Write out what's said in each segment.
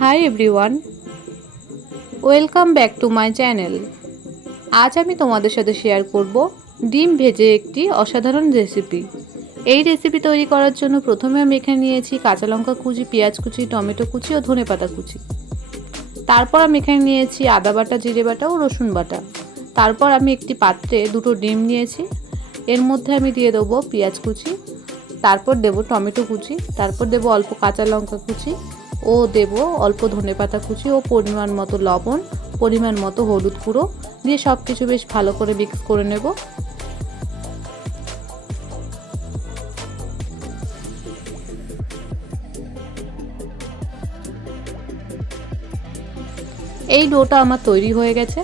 Hi everyone, welcome back to my channel. আজ আমি তোমাদের সাথে শেয়ার করব ডিম ভেজে একটি অসাধারণ রেসিপি। এই রেসিপি তৈরি করার জন্য প্রথমে আমি এখানে নিয়েছি কাঁচা লঙ্কা কুচি, পেঁয়াজ কুচি, টমেটো কুচি ও ধনেপাতা কুচি। তারপর আমি এখানে নিয়েছি আদা বাটা, জিরে বাটা ও রসুন বাটা। তারপর আমি একটি পাত্রে দুটো ডিম নিয়েছি, এর মধ্যে আমি দিয়ে দেবো পেঁয়াজ কুচি, তারপর দেব টমেটো কুচি, তারপর দেব অল্প কাঁচা লঙ্কা কুচি ও দেব অল্প ধনেপাতা কুচি ও পরিমাণ মতো লবণ, পরিমাণ মতো হলুদ গুঁড়ো দিয়ে সব কিছু বেশ ভালো করে মিক্স করে নেব। এই ডোটা আমার তৈরি হয়ে গেছে।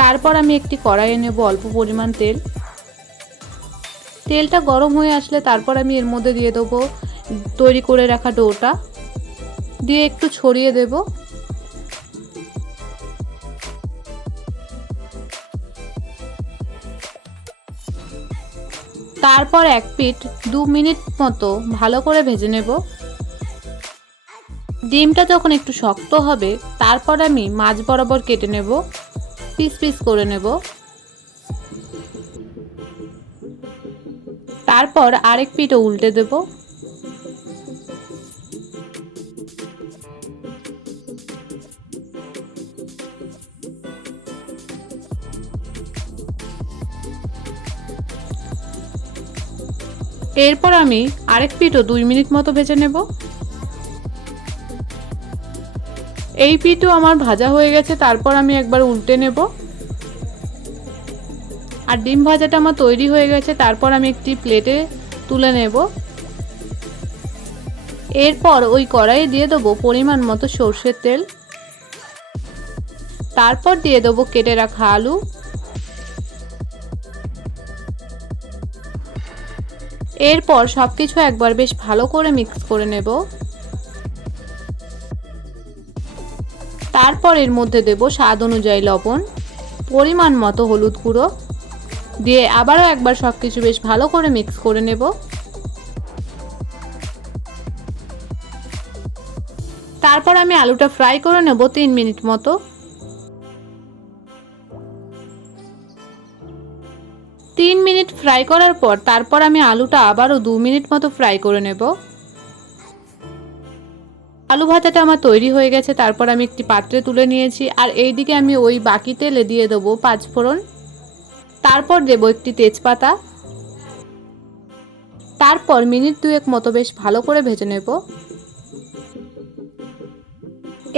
তারপর আমি একটি কড়াইয়ে নেব অল্প পরিমাণ তেল। তেলটা গরম হয়ে আসলে তারপর আমি এর মধ্যে দিয়ে দেবো তৈরি করে রাখা ডোটা, দিয়ে একটু ছড়িয়ে দেব। তারপর এক পিঠ 2 মিনিট মতো ভালো করে ভেজে নেব। ডিমটা যখন একটু শক্ত হবে তারপর আমি মাঝ বরাবর কেটে নেব, পিস পিস করে নেব। তারপর আরেক পিঠও উল্টে দেব। এরপর আমি আরেক পিঠও 2 মিনিট মতো ভেজে নেব। এই পিঠও আমার ভাজা হয়ে গেছে, তারপর আমি একবার উল্টে নেব। আর ডিম ভাজাটা আমার তৈরি হয়ে গেছে, তারপর আমি একটি প্লেটে তুলে নেব। এরপর ওই কড়াইয়ে দিয়ে দেবো পরিমাণ মতো সর্ষের তেল, তারপর দিয়ে দেবো কেটে রাখা আলু, এরপর সবকিছু একবার বেশ ভালো করে মিক্স করে নেব। তারপর এর মধ্যে দেব স্বাদ অনুযায়ী লবণ, পরিমাণ মতো হলুদ গুঁড়ো দিয়ে আবারও একবার সবকিছু বেশ ভালো করে মিক্স করে নেব। তারপর আমি আলুটা ফ্রাই করে নেব 3 মিনিট মতো। 3 মিনিট ফ্রাই করার পর তারপর আমি আলুটা আবারও 2 মিনিট মতো ফ্রাই করে নেব। আলু ভাজাটা আমার তৈরি হয়ে গেছে, তারপর আমি একটি পাত্রে তুলে নিয়েছি। আর এইদিকে আমি ওই বাকি তেলে দিয়ে দেবো 5 ফোড়ন, তারপর দেব একটি তেজপাতা। তারপর মিনিট 2 মতো বেশ ভালো করে ভেজে নেব।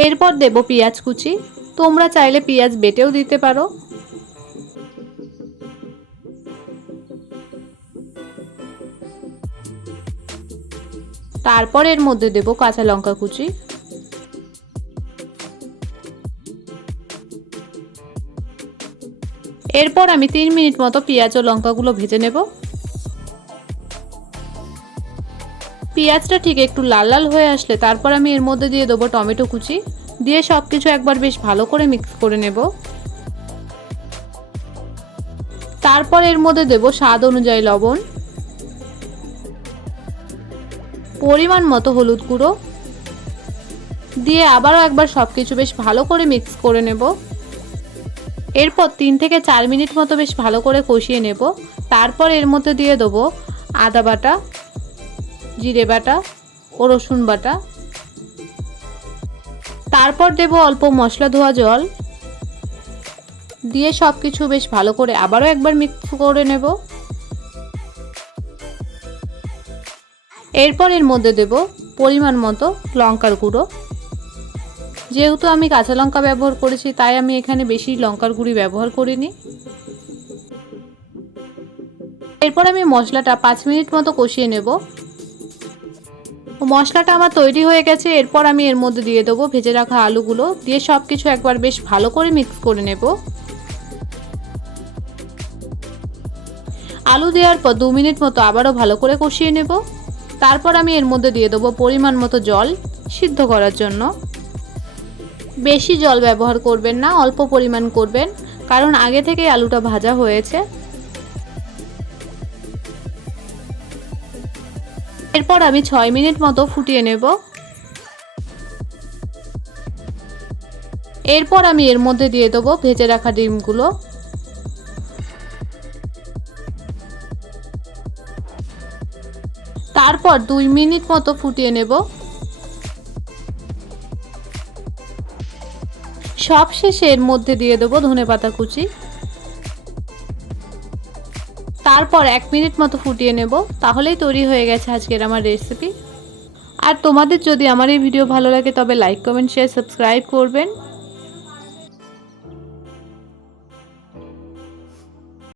এরপর দেব পেঁয়াজ কুচি, তোমরা চাইলে পেঁয়াজ বেটেও দিতে পারো। তারপর এর মধ্যে দেব কাঁচা লঙ্কা কুচি, এরপর আমি 3 মিনিট মতো পেঁয়াজ ও লঙ্কাগুলো ভেজে নেব। পেঁয়াজটা ঠিক একটু লাল লাল হয়ে আসলে তারপর আমি এর মধ্যে দিয়ে দেবো টমেটো কুচি, দিয়ে সবকিছু একবার বেশ ভালো করে মিক্স করে নেব। তারপর এর মধ্যে দেব স্বাদ অনুযায়ী লবণ, পরিমাণ মতো হলুদ গুঁড়ো দিয়ে আবারও একবার সবকিছু বেশ ভালো করে মিক্স করে নেব। এরপর 3 থেকে 4 মিনিট মতো বেশ ভালো করে কষিয়ে নেব। তারপর এর মধ্যে দিয়ে দেবো আদা বাটা, জিরে বাটা ও রসুন বাটা, তারপর দেব অল্প মশলা ধোয়া জল, দিয়ে সবকিছু বেশ ভালো করে আবারও একবার মিক্স করে নেব। এরপর এর মধ্যে দেব পরিমাণ মতো লঙ্কার গুঁড়ো। যেহেতু আমি কাঁচা লঙ্কা ব্যবহার করেছি তাই আমি এখানে বেশি লঙ্কার গুঁড়ি ব্যবহার করিনি। এরপর আমি মশলাটা 5 মিনিট মতো কষিয়ে নেব। মশলাটা আমার তৈরি হয়ে গেছে। এরপর আমি এর মধ্যে দিয়ে দেবো ভেজে রাখা আলুগুলো, দিয়ে সবকিছু একবার বেশ ভালো করে মিক্স করে নেব। আলু দেওয়ার পর 2 মিনিট মতো আবারও ভালো করে কষিয়ে নেব। তারপর আমি এর মধ্যে দিয়ে দেবো পরিমাণ মতো জল সিদ্ধ করার জন্য। বেশি জল ব্যবহার করবেন না, অল্প পরিমাণ করবেন, কারণ আগে থেকেই আলুটা ভাজা হয়েছে। এরপর আমি 6 মিনিট মতো ফুটিয়ে নেব। এরপর আমি এর মধ্যে দিয়ে দেবো ভেজে রাখা ডিমগুলো। তারপর 2 মিনিট মতো ফুটিয়ে নেব। সবশেষে এর মধ্যে দিয়ে দেবো ধনেপাতা কুচি। তারপর 1 মিনিট মতো ফুটিয়ে নেব। তাহলেই তৈরি হয়ে গেছে আজকের আমার রেসিপি। আর তোমাদের যদি আমার এই ভিডিও ভালো লাগে তবে লাইক, কমেন্ট, শেয়ার, সাবস্ক্রাইব করবেন।